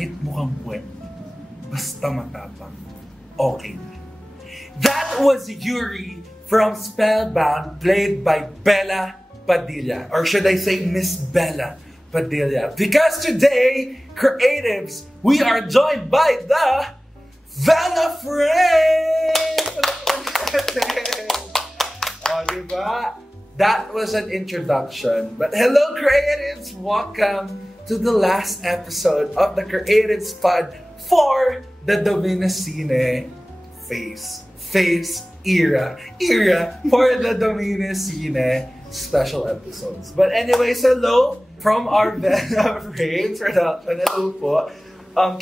kahit mukhang puwet, basta matapang, okay na. That was Yuri from Spellbound, played by Bella Padilla. Or should I say Miss Bella Padilla? Because today, creatives, we are joined by the Bella Frames! Oh, diba? That was an introduction. But hello, creatives! Welcome to the last episode of the Creatives Pod for the Dominicine Phase era for the Dominicine special episodes. But anyways, hello from our Bella Frames production. Hello po.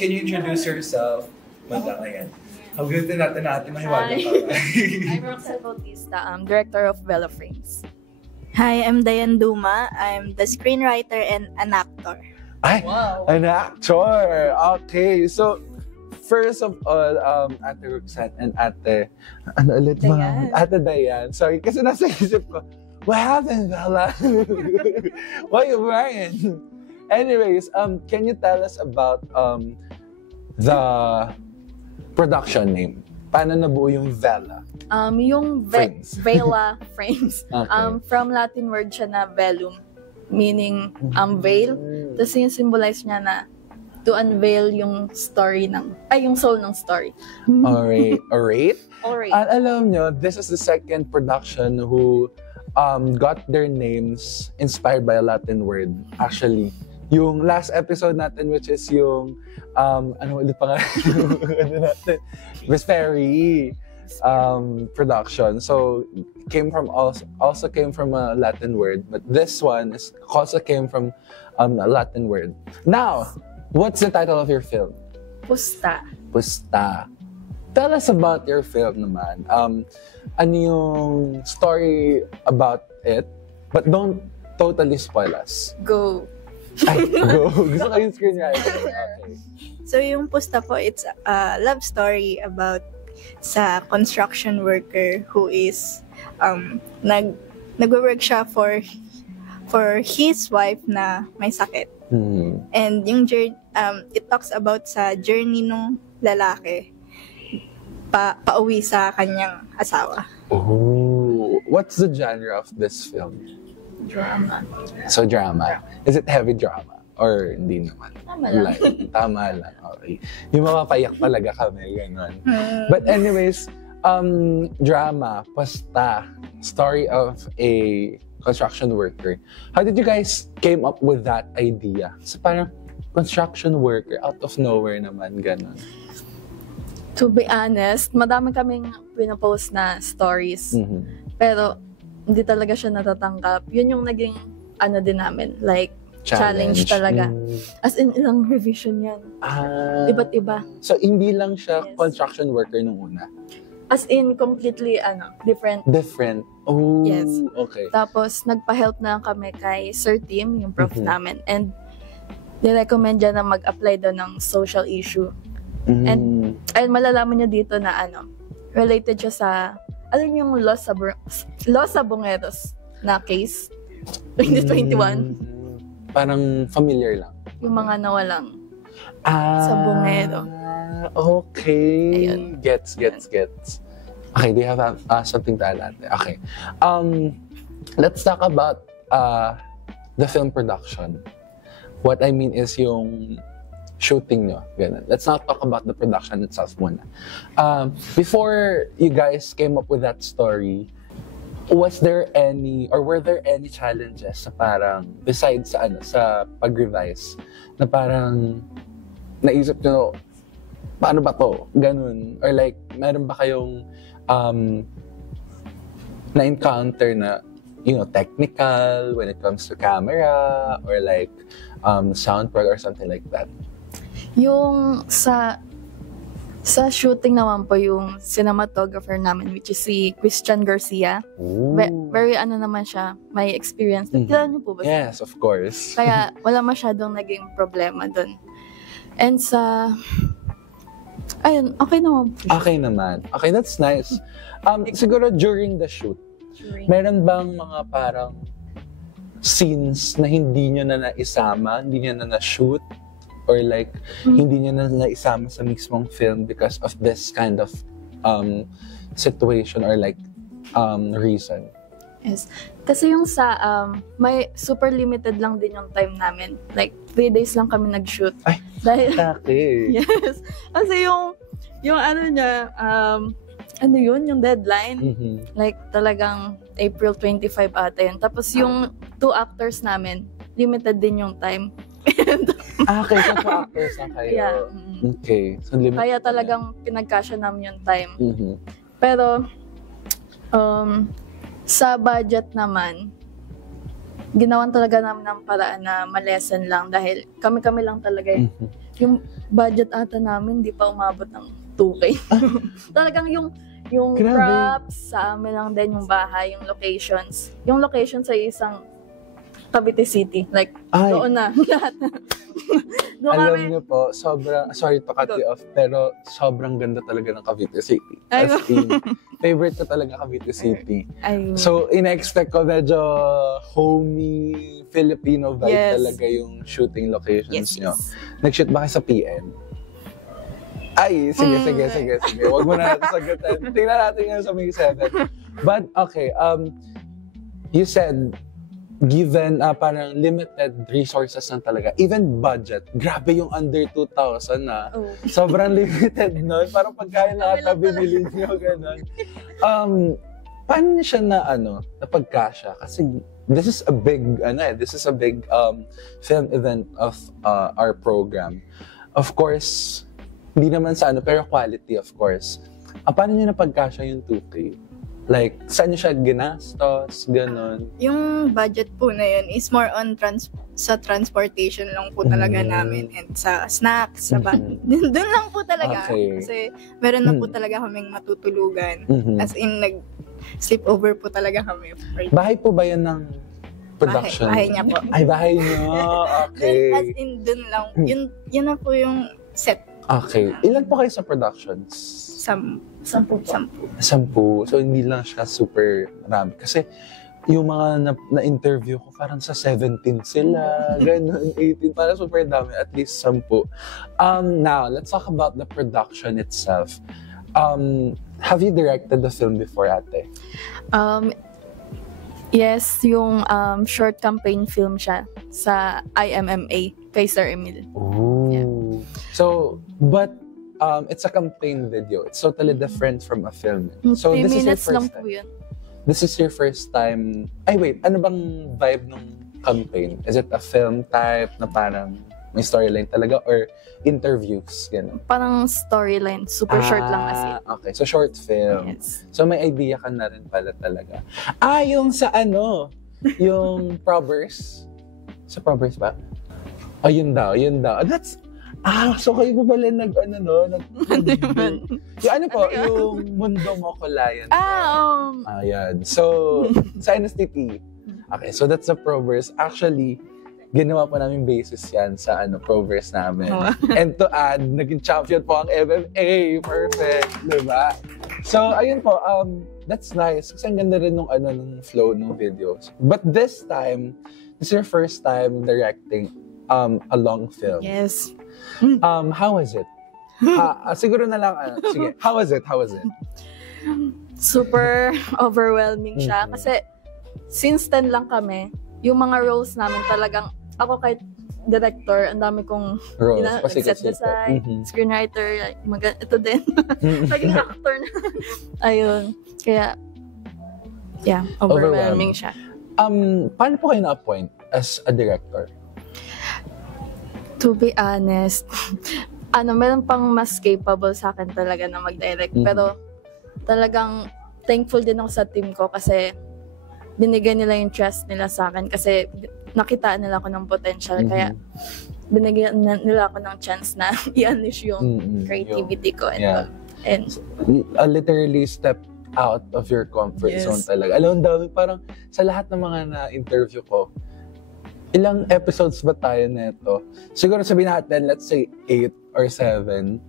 Can you introduce yourself? Madang ayan. Hagutin natin mahiwaga pa. I'm Roxelle Bautista, director of Bella Frames. Hi, I'm Dayan Duma. I'm the screenwriter and an actor. Ay, wow. An actor! Okay, so first of all, Ate Roxanne and Ate, ano ulit Dayan. Ate Dayan. Sorry, kasi nasa isip ko, what happened, Bella? Why you crying? Anyways, can you tell us about the production name? Paano nabuo yung Bella? Yung Bella Frames. Okay. From Latin word siya na velum, meaning veil. Tapos yung symbolize niya na to unveil yung story yung soul ng story. Alright. Alright. Alam nyo, this is the second production who got their names inspired by a Latin word. Actually, yung last episode natin, which is yung ano ulit pangalan natin? Miss Fairy production. So also came from a Latin word, but this one also came from a Latin word. Now, what's the title of your film? Pusta. Tell us about your film naman. Ano yung story about it? But don't totally spoil us. Go. Ay, go. Gusto ko yung screenwriter. Okay. So yung Pusta po, it's a love story about sa construction worker who is nagwo-work siya for his wife na may sakit. And yung it talks about sa journey ng lalaki pauwi sa kanyang asawa. Oh, what's the genre of this film? Drama. So drama. Is it heavy drama? Or hindi naman? Tama lang. Okay. Yung mapapayak talaga kami, gano'n. But anyways, drama, Pusta, story of a construction worker. How did you guys came up with that idea? So parang construction worker, out of nowhere naman, gano'n. To be honest, madami kaming pinapost na stories. Pero hindi talaga siya natatanggap. Yun yung naging din namin, like challenge talaga. As in, ilang revision yan. Iba't iba. So hindi lang siya construction worker nung una? As in, completely different. Different. Oh, yes. Okay. Tapos, nagpa-help na kami kay Sir Tim, yung prof namin. And, nirecommend niya na mag-apply doon ng social issue. And malalaman niyo dito na related siya sa, yung Los Sabongeros na case, 2021. Parang familiar lang. Yung mga nawalang Sabongero. Okay. Ayun. Gets. Okay, do you have something to add? Okay. Let's talk about the film production. What I mean is yung shooting nyo. Ganun. Let's not talk about the production itself muna. Before you guys came up with that story, were there any challenges sa parang, besides sa pag-revise, na parang naisip nyo, paano ba to? Ganun. Or like, meron ba kayong na-encounter na, technical when it comes to camera or like sound prog or something like that? Yung sa shooting naman po, yung cinematographer namin, which is si Christian Garcia. Very naman siya, may experience. Kilala niyo po ba? Yes, of course. Kaya wala masyadong naging problema dun. And ayun, okay naman po. Okay naman. Okay, that's nice. Siguro during the shoot, meron bang mga parang scenes na hindi nyo na naisama, hindi nyo na na-shoot? or like hindi niya na naisama sa mismong film because of this kind of situation or like reason? Yes. Kasi yung sa, may super limited lang din yung time namin. Like, 3 days lang kami nag-shoot. Ay, dahil, okay. yes. Kasi yung ano niya, ano yun, yung deadline. Like, talagang April 25 ata yun. Tapos yung 2 actors namin, limited din yung time. Okay, so 2 actors na kayo. Yeah. Okay. So, limited Kaya talagang pinagkasya namin yung time. Pero, sa budget naman, ginawan talaga namin ng paraan na malesen lang dahil kami-kami lang talaga eh. Yung budget ata namin, di pa umabot ng 2K. Talagang yung props sa amin lang din, yung bahay, yung locations. Yung location sa isang Cavite City. Like, doon na. Lahat na. Alam niyo po, sorry to cut you off, pero sobrang ganda talaga ng Cavite City. As in, favorite ko talaga Cavite City. So, ina-expect ko medyo homey, Filipino vibe talaga yung shooting locations niyo. Nag-shoot ba kayo sa PN? Ay, sige. Huwag mo na natin sagutin. Tingnan natin yan sa May 7. But, okay, you said, given parang limited resources lang talaga, even budget, grabe yung under 2,000 na. Sobrang limited nun. Parang pagkain na ata binili nyo, gano'n. Paano siya na, napagkasya? Kasi this is a big film event of our program. Of course, hindi naman sa pero quality, of course. Paano nyo napagkasya yung 2K? Like, saan nyo siya ginastos? Ganon. Yung budget po na yun is more on sa transportation lang po talaga namin and sa snacks, sa doon lang po talaga. Okay. Kasi meron na po talaga kaming matutulugan. As in, sleep over po talaga kami. Bahay po ba yan ng production? Bahay niya po. Ay, bahay niyo. Okay. As in, doon lang. Yun na po yung set. Okay. Ilan po kayo sa productions? 10. So, hindi lang siya super marami. Kasi, yung mga na-interview ko, parang sa 17 sila, ganun, 18, parang super dami, at least 10. Now, let's talk about the production itself. Have you directed the film before, ate? Yes, yung short campaign film siya sa IMMA kay Sir Emil. Oh. Yeah. So, but it's a campaign video. It's totally different from a film. So 3 this is your minutes first lang time. po yun. This is your first time. Ay wait, ano bang vibe ng campaign? Is it a film type na parang may storyline talaga or interviews? Gano'n? Parang storyline. Super short lang kasi. Okay, so short film. Yes. So may idea ka na rin pala talaga. Yung sa yung Proverbs. Sa Proverbs ba? Yun daw. That's, so kayo po pala yung Mundo Mo Kulayan. Ayan. So, sa NSTP. Okay, so that's the Proverbs. Actually, ginawa po namin basis yan sa Proverbs namin. And to add, naging champion po ang MMA. Perfect. Diba? So, ayun po. That's nice. Kasi ang ganda rin nung flow ng videos. But this time, this is your first time directing a long film. Yes. How was it? Siguro na lang, sige, how was it? Super overwhelming siya. Kasi, since 10 lang kami, yung mga roles namin talagang, ako kahit director, ang dami kong set design, screenwriter, ito din. Naging actor na. Ayun. Kaya, yeah, overwhelming siya. Paano po kayo na-appoint as a director? To be honest, meron pang mas capable sa akin talaga na mag-direct. Pero talagang thankful din ako sa team ko kasi binigyan nila yung trust nila sa akin kasi nakitaan nila ako ng potential. Kaya binigyan nila ako ng chance na i-unleash yung creativity ko. And literally step out of your comfort zone talaga. Alam mo, parang sa lahat ng mga na-interview ko, ilang episodes ba tayo neto? Siguro sabihin natin, let's say 8 or 7.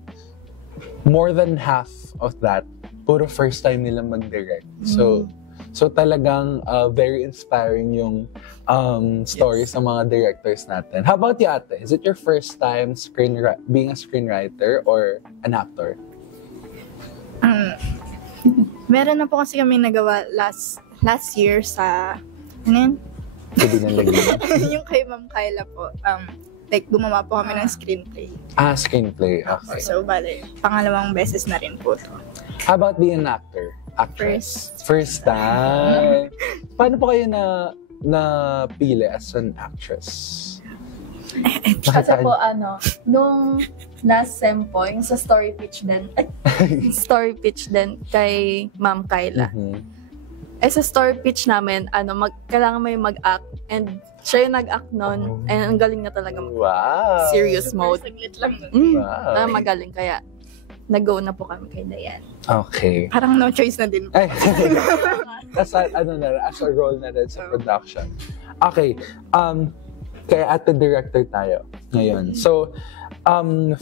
More than half of that, puro first time nila mag-direct. So, So talagang very inspiring yung stories ng mga directors natin. How about you, ate? Is it your first time being a screenwriter or an actor? Meron na po kasi kami nagawa last year sa, ano yun? Hindi na lagi. Yung kay Ma'am Kyla po. Like, gumawa po kami ng screenplay. Screenplay. Okay. So, bale, pangalawang beses na rin po to. How about being an actor? Actress? First time. Paano po kayo napili as an actress? Kasi po nung last sem po, yung sa story pitch din kay Ma'am Kyla. Sa story pitch namin, kailangan may mag-act and siya yung nag-act nun and ang galing na talaga Wow! serious mode. Saglit lang. Wow! Magaling, kaya nag-go na po kami kay Dayan. Okay. Parang no choice na din. Ay, as a role na rin sa production. Okay. Kaya ate director tayo ngayon. So,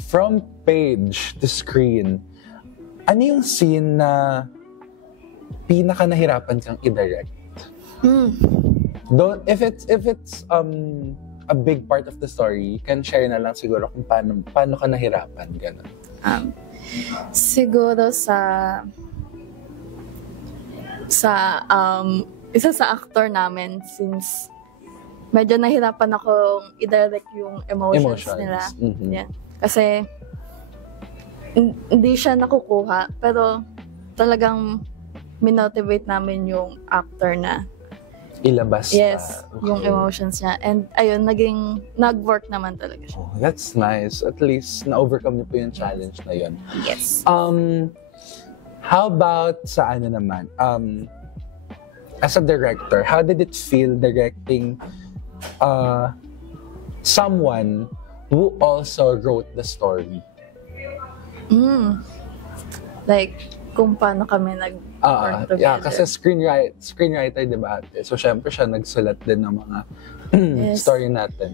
from page to screen, ano yung scene na pinaka nahirapan kang i-direct? If it's a big part of the story, you can share na lang siguro kung paano ka nahirapan, gano'n. Siguro isa sa actor namin, since medyo nahirapan akong i-direct yung emotions nila. Mm-hmm. Yeah. Kasi hindi siya nakukuha, pero talagang minotivate namin yung actor na ilabas yung emotions niya. And ayun, nag-work naman talaga siya. Oh, that's nice. At least na-overcome niyo po yung challenge na yun. Yes. How about sa naman? As a director, how did it feel directing someone who also wrote the story? Like, kung paano kami nag-work together. Yeah, kasi screenwriter, di ba? So, syempre siya nagsulat din ng mga story natin.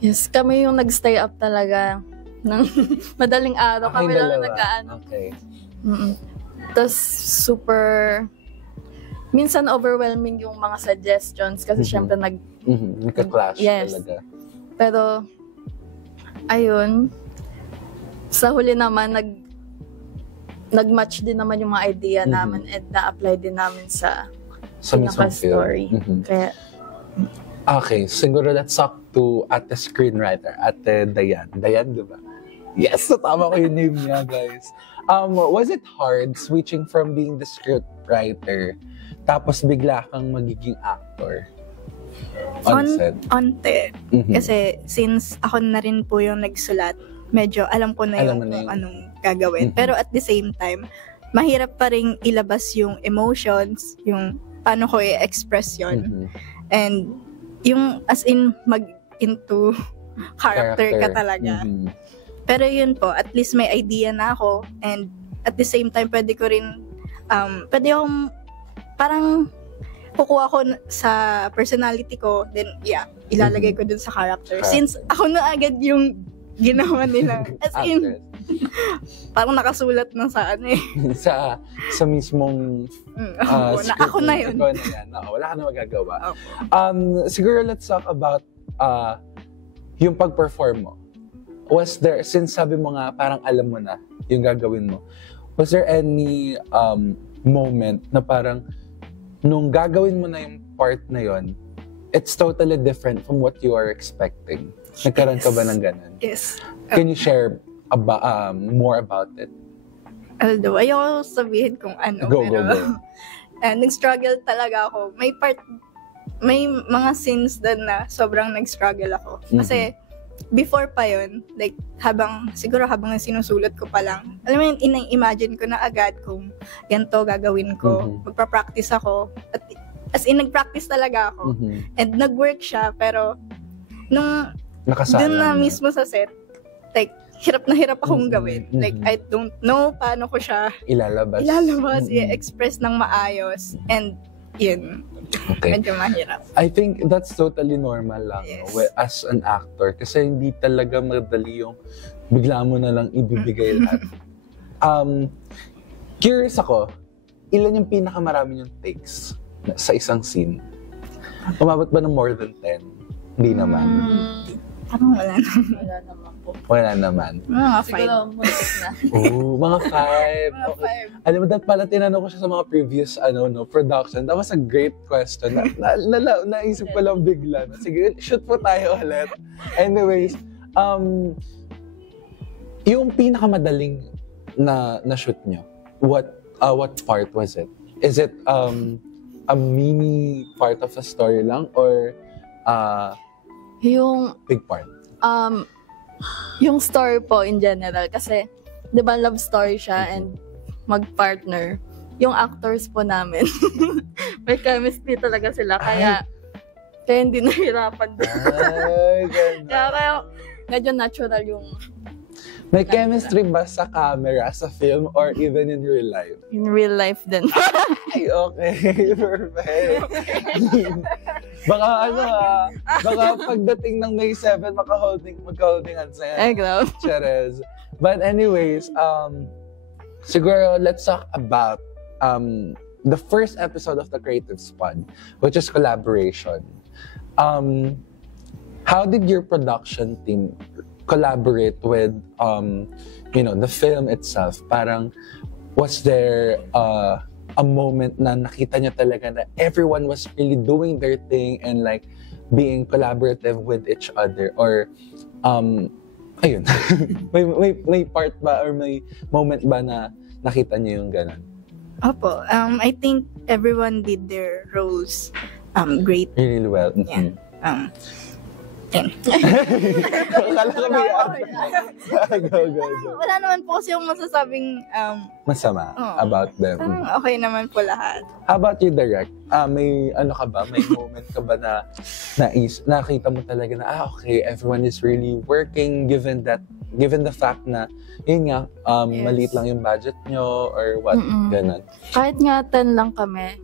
Yes, kami yung nag-stay up talaga ng madaling araw. Kami lang nag-aano. Okay. Tapos, super... Minsan overwhelming yung mga suggestions kasi syempre nagka-clash talaga. Pero, ayun, sa huli naman, nag-match din naman yung mga idea namin at na-apply din namin sa mismong story. Kaya, okay, siguro let's talk to ate screenwriter, ate Dayan. Dayan, di ba? Yes, tama ko yung name niya, guys. Was it hard switching from being the scriptwriter tapos bigla kang magiging actor? Onte. Kasi since ako na rin po yung nagsulat, medyo alam ko na yung anong gagawin. Pero at the same time, mahirap pa rin ilabas yung emotions, yung paano ko i-express yun. And yung as in into character ka talaga. Pero yun po, at least may idea na ako, and at the same time, pwede akong parang kukuha ko sa personality ko, then ilalagay ko dun sa character. Since ako na agad yung ginawa nila. As in, parang nakasulat na sa sa mismong script. Ako na yun. Ikaw na yan. Wala ka na magagawa. Siguro let's talk about yung pag-perform mo. Was there, since sabi mo nga parang alam mo na yung gagawin mo, was there any moment na parang nung gagawin mo na yung part na yon, it's totally different from what you are expecting? Nagkaroon ka ba ng ganun? Yes. Can you share more about it? Although, ayoko sabihin kung ano. Go. Nag-struggle talaga ako. May mga scenes din na sobrang nag-struggle ako. Kasi, before pa yun, like, habang sinusulat ko pa lang, alam mo yun, imagine ko na agad kung ganito gagawin ko. Magpa-practice ako. At, as in, nag-practice talaga ako. And nag-work siya, pero nung dun na mismo sa set, like, hirap na hirap akong gawin. Like, I don't know paano ko siya ilalabas, i-express ng maayos. And, yun. Okay. Medyo mahirap. I think that's totally normal lang as an actor. Kasi hindi talaga madali yung bigla mo na lang ibibigay lahat. Curious ako, ilan yung pinakamarami yung takes sa isang scene? Umabot ba ng more than 10? Hindi naman. Parang wala na. Wala naman po. Wala naman. Mga 5. Siguro, muntik na. Oh, mga 5. Mga 5. Alam mo, dahil pala tinanong ko siya sa mga previous production. That was a great question. Naisip ko lang bigla. Sige, shoot po tayo ulit. Anyways, yung pinakamadaling na shoot nyo, what part was it? Is it a mini part of the story lang or Yung, big part? yung story po in general, kasi, di ba, love story siya and mag-partner. Yung actors po namin, may chemistry talaga sila, kaya hindi nahirapan din. Ay, ganda. Kaya medyo natural yung May chemistry ba sa camera, sa film, or even in real life? in real life din. Ay, okay. Perfect. Baka baka pagdating ng May 7, magka-holding hands na yan. Ay, grabe. Cherez. But anyways, siguro let's talk about the first episode of the Creative Spud, which is collaboration. How did your production team collaborate with the film itself? Parang was there a moment na nakita niyo talaga na everyone was really doing their thing and like being collaborative with each other, or ayun. may part ba or may moment ba na nakita niyo yung ganun? Opo. I think everyone did their roles great. Really well. Yeah. Yan. Akala ko may Go. Wala naman po kasi yung masasabing Masama about them. parang okay naman po lahat. How about you, Direct? May may moment ka ba na nakita mo talaga na okay, everyone is really working given the fact na yun nga, Yes. maliit lang yung budget nyo or what, ganun. Kahit nga 10 lang kami,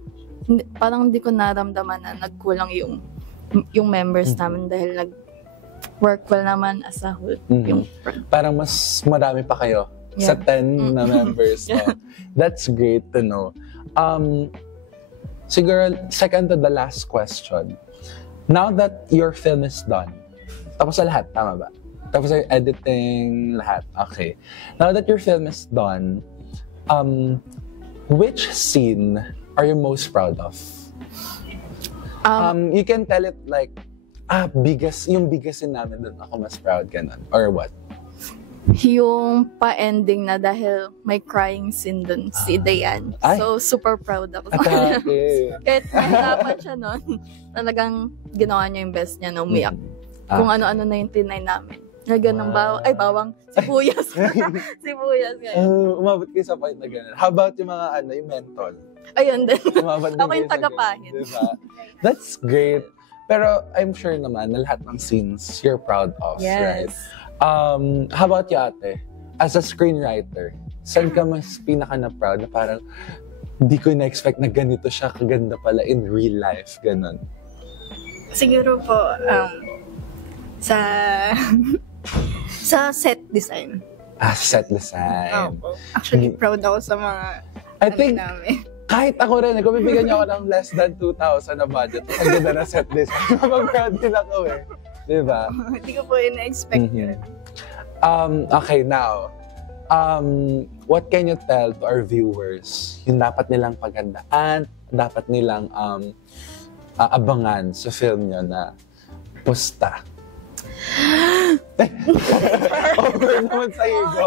parang hindi ko naramdaman na nagkulang yung members namin dahil nag-work well naman as a whole. Yung Parang mas marami pa kayo sa 10 na members. No? That's great to know. Siguro, second to the last question. Now that your film is done, tapos na lahat, tama ba? Tapos na yung editing, lahat. Okay. Now that your film is done, which scene are you most proud of? You can tell it like, yung biggest scene namin doon, ako mas proud, ganun. Or what? yung pa-ending na dahil may crying scene dun si Dayan. Ay. So, super proud ako sa kanya. Okay. Kahit mahirapan siya nun, talagang ginawa niya yung best niya na umiyak. Kung ano-ano na yung tinay namin. Lagyan ng bawang, sibuyas. Sibuyas nga. Umabot kayo sa point na gano'n. How about yung mga yung mental? Ayun din. Umabot din Ako kayo yung sa tagapahid. ganun, diba? That's great. Pero I'm sure naman na lahat ng scenes you're proud of, right? How about you, ate? As a screenwriter, saan ka mas pinaka na proud na parang hindi ko na-expect na ganito siya kaganda pala in real life, ganun? Siguro po, sa set design. Set design. Actually, proud ako sa mga I think, namin. kahit ako rin, kung bibigyan niyo ako ng less than 2,000 na budget, ang ganda na set design. Mapag-proud din ako eh. Diba? Hindi ko po ina-expect yun. Okay, now, what can you tell to our viewers yung dapat nilang paghandaan, dapat nilang abangan sa film nyo na pusta? Over naman sa ego.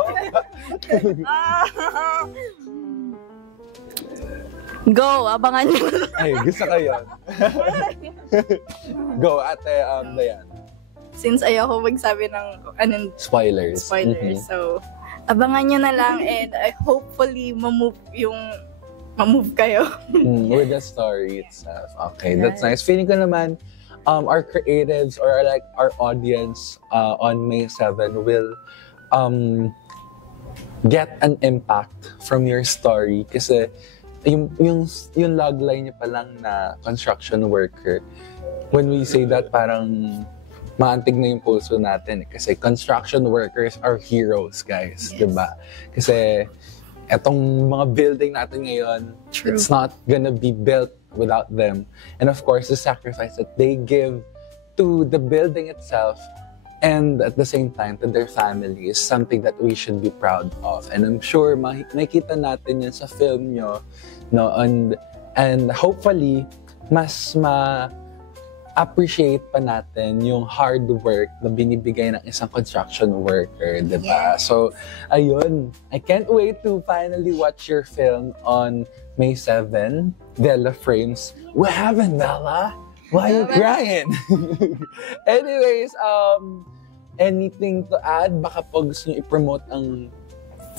Go, abangan nyo. Ay, gusto ko yun. Go, ate, Dayan. Since ayoko magsabi ng Spoilers. So, abangan nyo na lang and hopefully mamove kayo. With the story itself. Okay, that's nice. Feeling ko naman, our creatives or like our audience on May 7 will get an impact from your story kasi yung logline niya pa lang na construction worker, when we say that, parang maantig na yung pulso natin kasi construction workers are heroes, guys. Yes. Diba? Kasi etong mga building natin ngayon, it's not gonna be built without them. And of course, the sacrifice that they give to the building itself and at the same time to their family is something that we should be proud of. And I'm sure makita natin yun sa film nyo, no? And hopefully, mas appreciate pa natin yung hard work na binibigay ng isang construction worker, di ba? Yes. So, ayun. I can't wait to finally watch your film on May 7, Bella Frames. What happened, Bella? Why are you crying? Anyways, anything to add? Baka po gusto nyo i-promote ang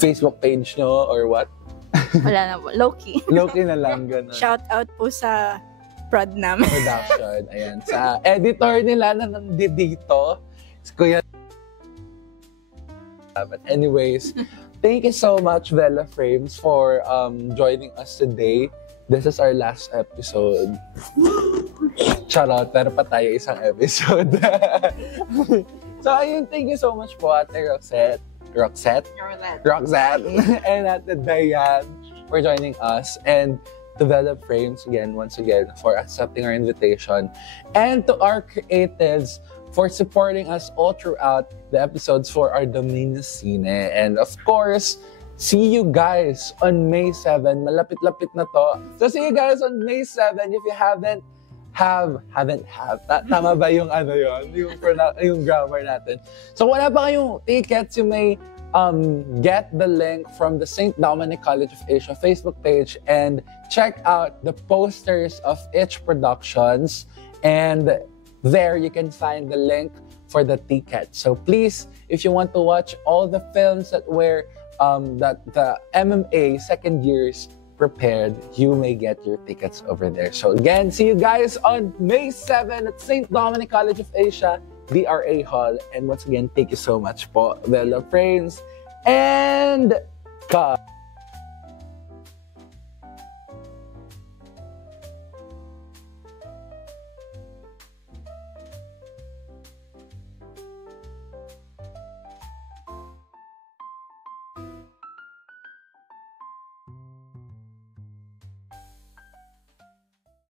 Facebook page nyo or what? Wala na po. Low-key. Loki na lang, gano'n. Shout out po sa prod namin. Production. Ayan. Sa editor nila na nandito, si Kuya. But anyways, thank you so much, Bella Frames, for joining us today. This is our last episode. Charot, pero pa tayo isang episode. So, ayun, thank you so much po, Ate Roxette, and Ate Diane for joining us. And to Bella Frames once again, for accepting our invitation. And to our creatives for supporting us all throughout the episodes for our Dominus Cine. And of course, see you guys on May 7. Malapit-lapit na to. So see you guys on May 7. If you haven't tama ba yung ano yun? Yung grammar natin. So wala pa kayong tickets, you may get the link from the St. Dominic College of Asia Facebook page and check out the posters of Itch Productions, and there you can find the link for the ticket. So please, if you want to watch all the films that were that the MMA second years prepared, you may get your tickets over there. So again, see you guys on May 7 at St. Dominic College of Asia, DRA Hall. And once again, thank you so much po, Bella Frames and God.